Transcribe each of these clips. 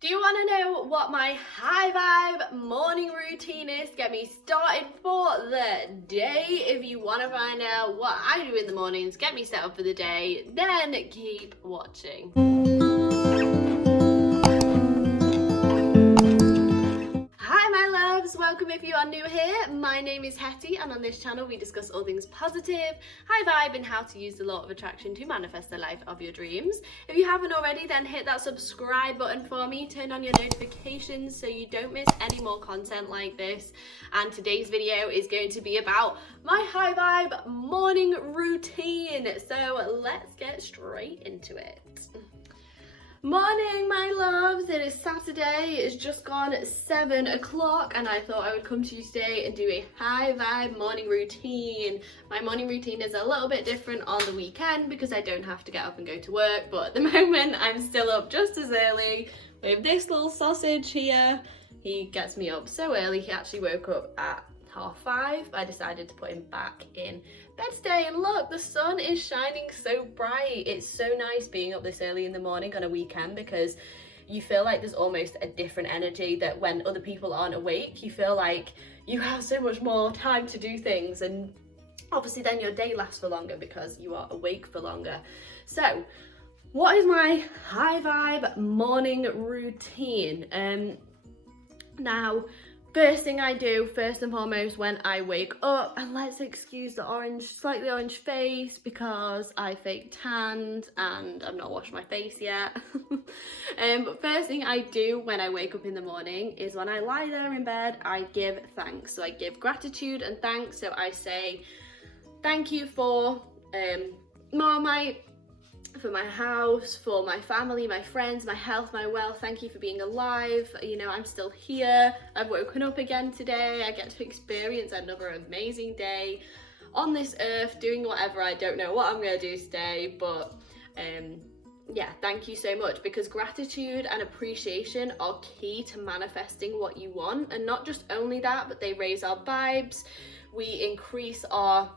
Do you want to know what my high vibe morning routine is? Get me started for the day. If you want to find out what I do in the mornings, get me set up for the day, then keep watching. Hi my loves, welcome if you are new here. My name is Hetty and on this channel we discuss all things positive, high vibe and how to use the law of attraction to manifest the life of your dreams. If you haven't already, then hit that subscribe button for me, turn on your notifications so you don't miss any more content like this. And today's video is going to be about my high vibe morning routine. So let's get straight into it. Morning my loves, it is Saturday, it's just gone 7 o'clock and I thought I would come to you today and do a high vibe morning routine. My morning routine is a little bit different on the weekend because I don't have to get up and go to work, but at the moment I'm still up just as early with this little sausage here. He gets me up so early, he actually woke up at 5:30. I decided to put him back in bed today and look, the sun is shining so bright. It's so nice being up this early in the morning on a weekend because you feel like there's almost a different energy that when other people aren't awake, you feel like you have so much more time to do things, and obviously then your day lasts for longer because you are awake for longer. So what is my high vibe morning routine? Now, first thing I do, first and foremost, when I wake up, and let's excuse the slightly orange face because I fake tanned and I've not washed my face yet. But first thing I do when I wake up in the morning is when I lie there in bed, I give thanks. So I give gratitude and thanks. So I say, thank you for Marmite, for my house, for my family, my friends, my health, my wealth. Thank you for being alive. You know, I'm still here. I've woken up again today. I get to experience another amazing day on this earth doing whatever. I don't know what I'm going to do today, but yeah, thank you so much, because gratitude and appreciation are key to manifesting what you want. And not just only that, but they raise our vibes. We increase our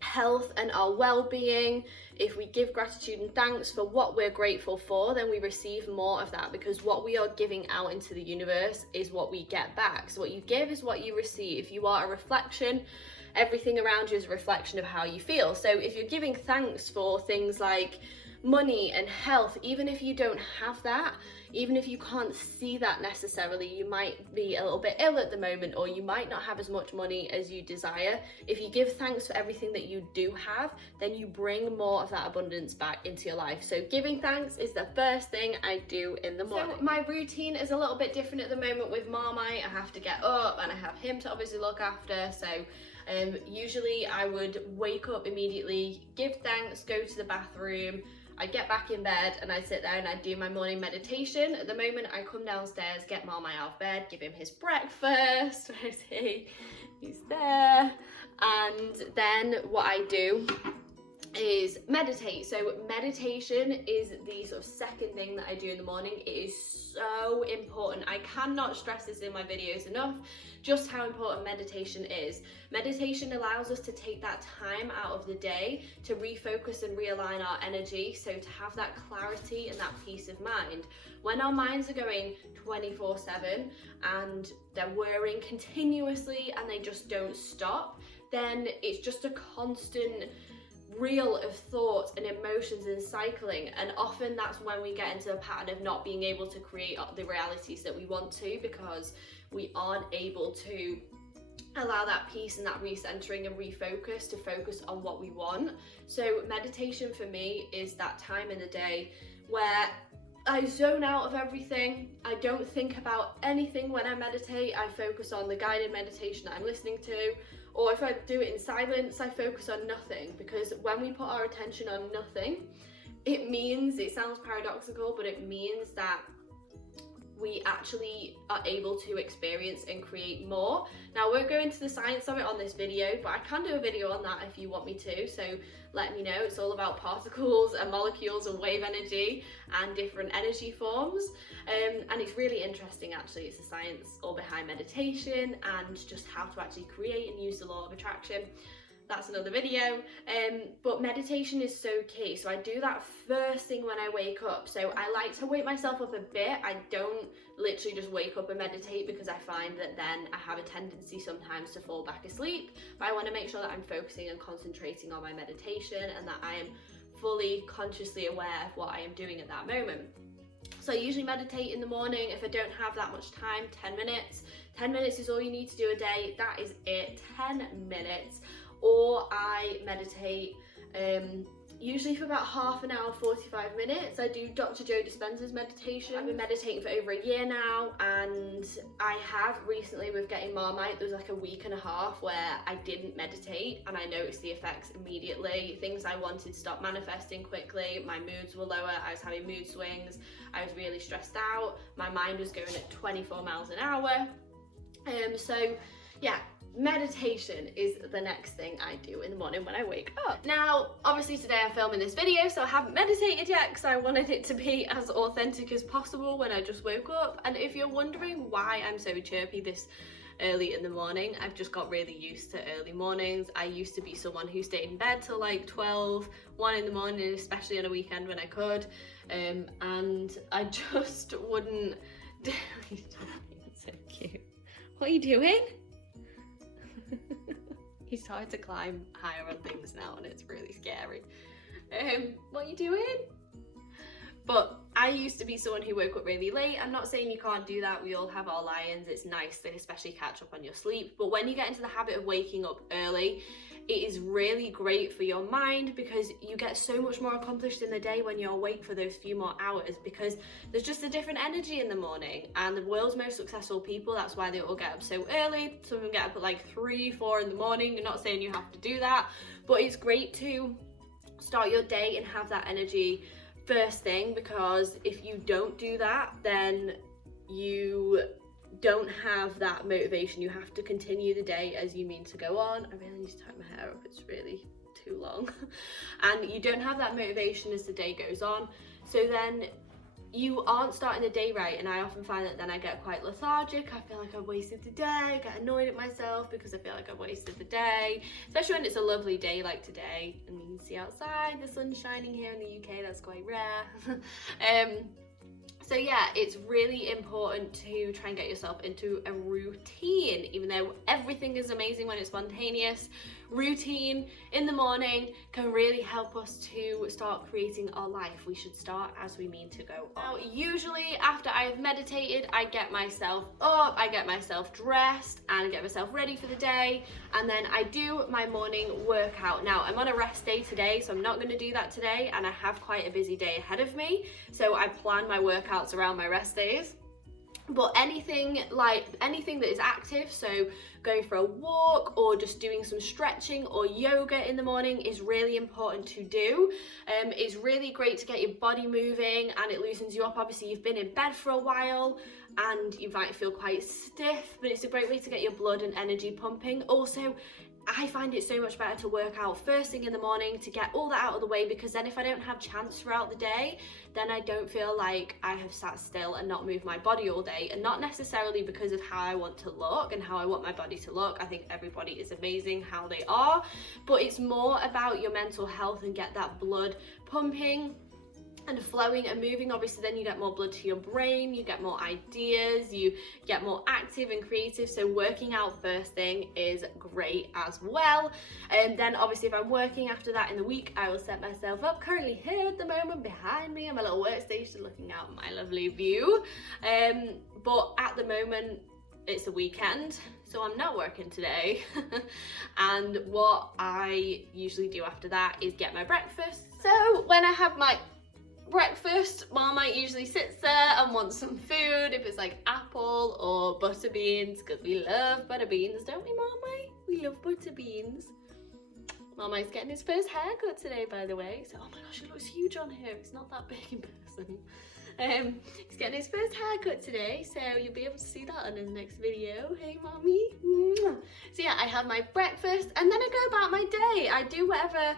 health and our well-being. If we give gratitude and thanks for what we're grateful for, then we receive more of that, because what we are giving out into the universe is what we get back. So what you give is what you receive. You are a reflection. Everything around you is a reflection of how you feel. So if you're giving thanks for things like money and health, even if you don't have that, even if you can't see that necessarily, you might be a little bit ill at the moment, or you might not have as much money as you desire. If you give thanks for everything that you do have, then you bring more of that abundance back into your life. So giving thanks is the first thing I do in the morning. So my routine is a little bit different at the moment with Marmite. I have to get up and I have him to obviously look after. So usually I would wake up immediately, give thanks, go to the bathroom, I get back in bed and I sit there and I do my morning meditation. At the moment I come downstairs, get Marmite out of bed, give him his breakfast. Where is he? He's there. And then what I do is meditate. So meditation is the sort of second thing that I do in the morning. It is so important. I cannot stress this in my videos enough, just how important meditation is. Meditation allows us to take that time out of the day to refocus and realign our energy, so to have that clarity and that peace of mind. When our minds are going 24/7 and they're whirring continuously and they just don't stop, then it's just a constant reel of thoughts and emotions and cycling, and often that's when we get into a pattern of not being able to create the realities that we want to, because we aren't able to allow that peace and that recentering and refocus to focus on what we want. So meditation for me is that time in the day where I zone out of everything. I don't think about anything when I meditate. I focus on the guided meditation that I'm listening to, or if I do it in silence, I focus on nothing, because when we put our attention on nothing, it sounds paradoxical, but it means that we actually are able to experience and create more. Now, we'll go into the science of it on this video, but I can do a video on that if you want me to, so let me know. It's all about particles and molecules and wave energy and different energy forms, and it's really interesting actually. It's the science all behind meditation and just how to actually create and use the law of attraction. that's another video. But meditation is so key. So I do that first thing when I wake up. So I like to wake myself up a bit. I don't literally just wake up and meditate, because I find that then I have a tendency sometimes to fall back asleep. But I want to make sure that I'm focusing and concentrating on my meditation, and that I am fully consciously aware of what I am doing at that moment. So I usually meditate in the morning. If I don't have that much time, 10 minutes. 10 minutes is all you need to do a day. That is it, 10 minutes. Or I meditate usually for about half an hour, 45 minutes. I do Dr. Joe Dispenza's meditation. I've been meditating for over a year now, and I have recently, with getting Marmite, there was like a week and a half where I didn't meditate, and I noticed the effects immediately. Things I wanted stopped manifesting quickly, my moods were lower, I was having mood swings, I was really stressed out, my mind was going at 24 miles an hour. So yeah, meditation is the next thing I do in the morning when I wake up. Now, obviously today I'm filming this video, so I haven't meditated yet because I wanted it to be as authentic as possible when I just woke up. And if you're wondering why I'm so chirpy this early in the morning, I've just got really used to early mornings. I used to be someone who stayed in bed till like 12, 1 in the morning, especially on a weekend when I could, and I just wouldn't. He's so cute. What are you doing? He's started to climb higher on things now, and it's really scary. What are you doing? But I used to be someone who woke up really late. I'm not saying you can't do that. We all have our lions. It's nice to especially catch up on your sleep. But when you get into the habit of waking up early, it is really great for your mind, because you get so much more accomplished in the day when you're awake for those few more hours, because there's just a different energy in the morning. And the world's most successful people, that's why they all get up so early. Some of them get up at like 3, 4 in the morning. I'm not saying you have to do that, but it's great to start your day and have that energy first thing, because if you don't do that, then you don't have that motivation. You have to continue the day as you mean to go on. I really need to tie my hair up, it's really too long. And you don't have that motivation as the day goes on, so then you aren't starting the day right. And I often find that then I get quite lethargic. I feel like I've wasted the day. I get annoyed at myself because I feel like I've wasted the day, especially when it's a lovely day like today and you can see outside the sun's shining. Here in the UK, that's quite rare. So yeah, it's really important to try and get yourself into a routine. Even though everything is amazing when it's spontaneous, routine in the morning can really help us to start creating our life. We should start as we mean to go on. Now, usually after I have meditated, I get myself up, I get myself dressed, and I get myself ready for the day, and then I do my morning workout. Now, I'm on a rest day today, so I'm not going to do that today, and I have quite a busy day ahead of me, so I plan my workouts around my rest days. But anything that is active, so going for a walk or just doing some stretching or yoga in the morning, is really important to do. It's really great to get your body moving, and it loosens you up. Obviously you've been in bed for a while and you might feel quite stiff, but it's a great way to get your blood and energy pumping. Also, I find it so much better to work out first thing in the morning to get all that out of the way, because then if I don't have chance throughout the day, then I don't feel like I have sat still and not moved my body all day. And not necessarily because of how I want to look and how I want my body to look. I think everybody is amazing how they are, but it's more about your mental health and get that blood pumping and flowing and moving. Obviously then you get more blood to your brain, you get more ideas, you get more active and creative. So working out first thing is great as well. And then obviously if I'm working after that in the week, I will set myself up. Currently here at the moment behind me on my little workstation looking out my lovely view, but at the moment it's the weekend, so I'm not working today. And what I usually do after that is get my breakfast. So when I have my breakfast, Marmite usually sits there and wants some food, if it's like apple or butter beans, because we love butter beans, don't we, Marmite? We love butter beans. Marmite's getting his first haircut today, by the way, so oh my gosh, it looks huge on here, it's not that big in person. He's getting his first haircut today, so you'll be able to see that on his next video. Hey mommy. So yeah, I have my breakfast and then I go about my day. I do whatever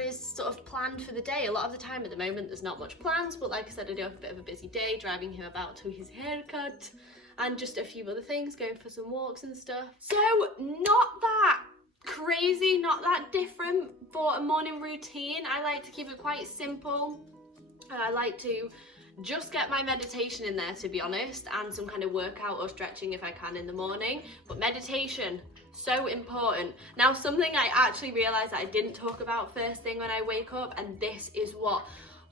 is sort of planned for the day. A lot of the time at the moment there's not much plans, but like I said, I do have a bit of a busy day, driving him about to his haircut and just a few other things, going for some walks and stuff. So not that crazy, not that different for a morning routine. I like to keep it quite simple. I like to just get my meditation in there, to be honest, and some kind of workout or stretching if I can in the morning. But meditation, so important. Now, something I actually realized that I didn't talk about first thing when I wake up, and this is what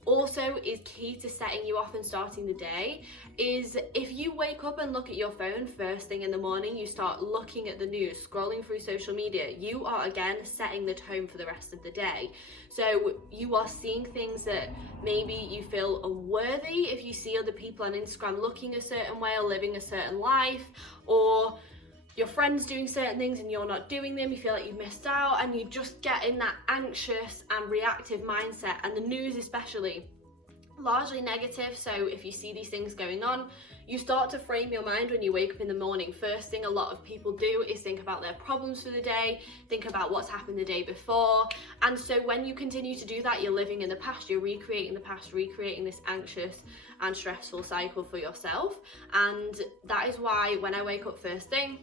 also is key to setting you off and starting the day, is if you wake up and look at your phone first thing in the morning, you start looking at the news, scrolling through social media, you are again setting the tone for the rest of the day. So you are seeing things that maybe you feel unworthy if you see other people on Instagram looking a certain way or living a certain life, or your friends doing certain things and you're not doing them, you feel like you've missed out, and you just get in that anxious and reactive mindset. And the news especially, largely negative. So if you see these things going on, you start to frame your mind when you wake up in the morning. First thing a lot of people do is think about their problems for the day, think about what's happened the day before. And so when you continue to do that, you're living in the past, you're recreating the past, recreating this anxious and stressful cycle for yourself. And that is why when I wake up first thing,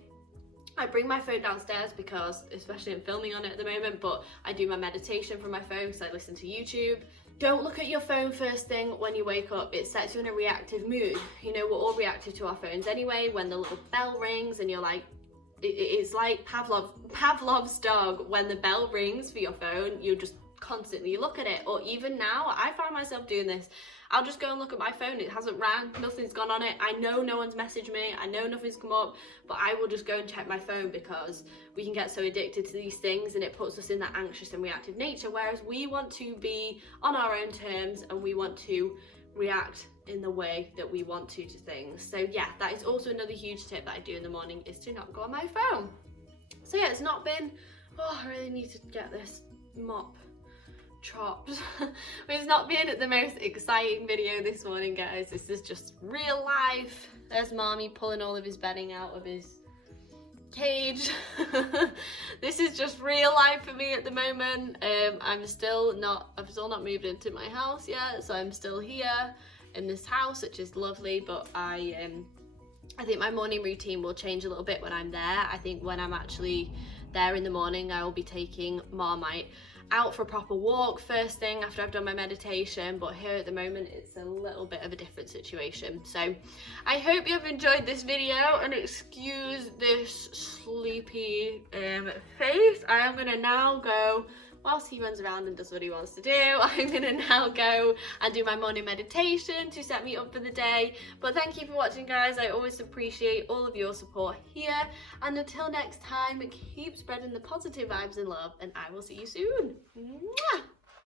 I bring my phone downstairs, because especially I'm filming on it at the moment, but I do my meditation from my phone because I listen to YouTube. Don't look at your phone first thing when you wake up. It sets you in a reactive mood. You know, we're all reactive to our phones anyway. When the little bell rings and you're like, it's like Pavlov's dog. When the bell rings for your phone, you just constantly look at it. Or even now, I find myself doing this. I'll just go and look at my phone. It hasn't rang, nothing's gone on it. I know no one's messaged me, I know nothing's come up, but I will just go and check my phone, because we can get so addicted to these things and it puts us in that anxious and reactive nature, whereas we want to be on our own terms and we want to react in the way that we want to things. So yeah, that is also another huge tip that I do in the morning, is to not go on my phone. So yeah, it's not been, I really need to get this mop chopped. It's not been the most exciting video this morning, guys. This is just real life. There's mommy pulling all of his bedding out of his cage. This is just real life for me at the moment. I've still not moved into my house yet, so I'm still here in this house, which is lovely, but I think my morning routine will change a little bit when I'm there. I think when I'm actually there in the morning, I will be taking Marmite out for a proper walk first thing after I've done my meditation, but here at the moment it's a little bit of a different situation. So I hope you have enjoyed this video, and excuse this sleepy face. I am gonna now go, whilst he runs around and does what he wants to do, I'm gonna now go and do my morning meditation to set me up for the day. But thank you for watching, guys. I always appreciate all of your support here, and until next time, keep spreading the positive vibes and love, and I will see you soon. Mwah!